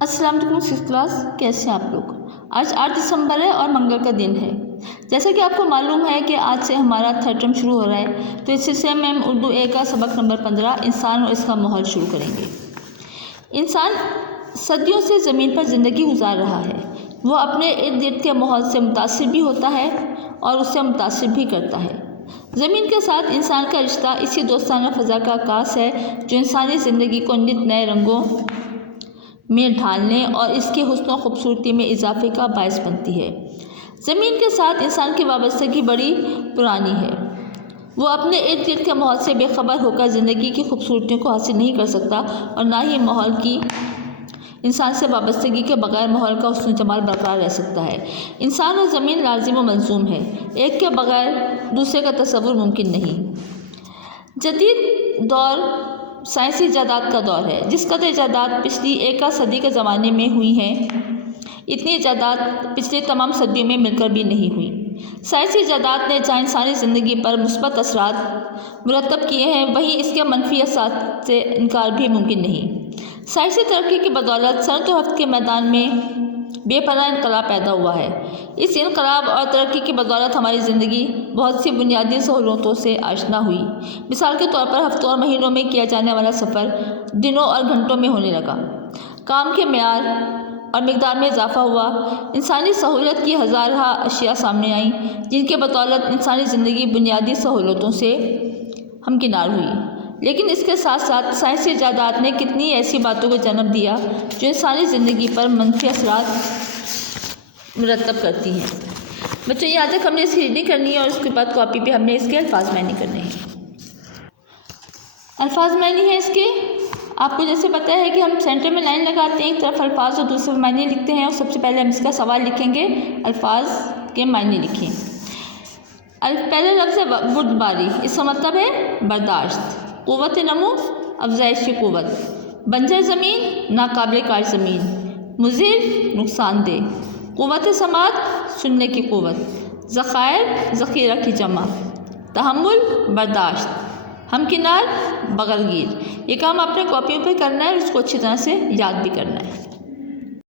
السلام علیکم six class, کیسے ہیں آپ لوگ؟ آج 8 دسمبر ہے اور منگل کا دن ہے۔ جیسا کہ آپ کو معلوم ہے کہ آج سے ہمارا تھرڈ ٹرم شروع ہو رہا ہے، تو اس سلسلے میں ہم اردو اے کا سبق نمبر 15 انسان اور اس کا ماحول شروع کریں گے۔ انسان صدیوں سے زمین پر زندگی گزار رہا ہے۔ وہ اپنے ارد گرد کے ماحول سے متاثر بھی ہوتا ہے اور اس سے متاثر بھی کرتا ہے۔ زمین کے ساتھ انسان کا رشتہ اسی دوستانہ فضا کا عکاس ہے جو انسانی زندگی کو نت نئے رنگوں میں ڈھالنے اور اس کے حسن و خوبصورتی میں اضافے کا باعث بنتی ہے۔ زمین کے ساتھ انسان کی وابستگی بڑی پرانی ہے۔ وہ اپنے ارد گرد کے ماحول سے بے خبر ہو کر زندگی کی خوبصورتیوں کو حاصل نہیں کر سکتا اور نہ ہی ماحول کی انسان سے وابستگی کے بغیر ماحول کا حسن و جمال برقرار رہ سکتا ہے۔ انسان اور زمین لازم و ملزوم ہے، ایک کے بغیر دوسرے کا تصور ممکن نہیں۔ جدید دور سائنسی ایجادات کا دور ہے۔ جس قدر ایجادات پچھلی ایک صدی کے زمانے میں ہوئی ہیں، اتنی ایجادات پچھلے تمام صدیوں میں مل کر بھی نہیں ہوئی۔ سائنسی ایجادات نے جہاں انسانی زندگی پر مثبت اثرات مرتب کیے ہیں، وہیں اس کے منفی اثرات سے انکار بھی ممکن نہیں۔ سائنسی ترقی کی بدولت صنعت و نفت کے میدان میں بے پناہ انقلاب پیدا ہوا ہے۔ اس انقلاب اور ترقی کی بدولت ہماری زندگی بہت سی بنیادی سہولتوں سے آشنا ہوئی۔ مثال کے طور پر ہفتوں اور مہینوں میں کیا جانے والا سفر دنوں اور گھنٹوں میں ہونے لگا۔ کام کے معیار اور مقدار میں اضافہ ہوا۔ انسانی سہولت کی ہزارہ اشیاء سامنے آئیں جن کے بدولت انسانی زندگی بنیادی سہولتوں سے ہمکنار ہوئی۔ لیکن اس کے ساتھ ساتھ سائنسی ایجادات نے کتنی ایسی باتوں کو جنم دیا جو انسانی زندگی پر منفی اثرات مرتب کرتی ہیں۔ بچوں، یہاں تک ہم نے اس کی ریڈنگ کرنی ہے اور اس کے بعد کاپی پہ ہم نے اس کے الفاظ معنی کرنے ہیں۔ الفاظ معنی ہے اس کے، آپ کو جیسے پتہ ہے کہ ہم سینٹر میں لائن لگاتے ہیں، ایک طرف الفاظ اور دوسرے معنی لکھتے ہیں، اور سب سے پہلے ہم اس کا سوال لکھیں گے، الفاظ کے معنی لکھیں۔ پہلا لفظ ہے بردباری، اس کا مطلب ہے برداشت۔ قوت نمو، افزائش کی قوت۔ بنجر زمین، ناقابل کار زمین۔ مضر، نقصان دہ۔ قوت سماعت، سننے کی قوت۔ ذخائر، ذخیرہ کی جمع۔ تحمل، برداشت۔ ہمکنار، بغل گیر۔ یہ کام اپنے کاپیوں پہ کرنا ہے اور اس کو اچھی طرح سے یاد بھی کرنا ہے۔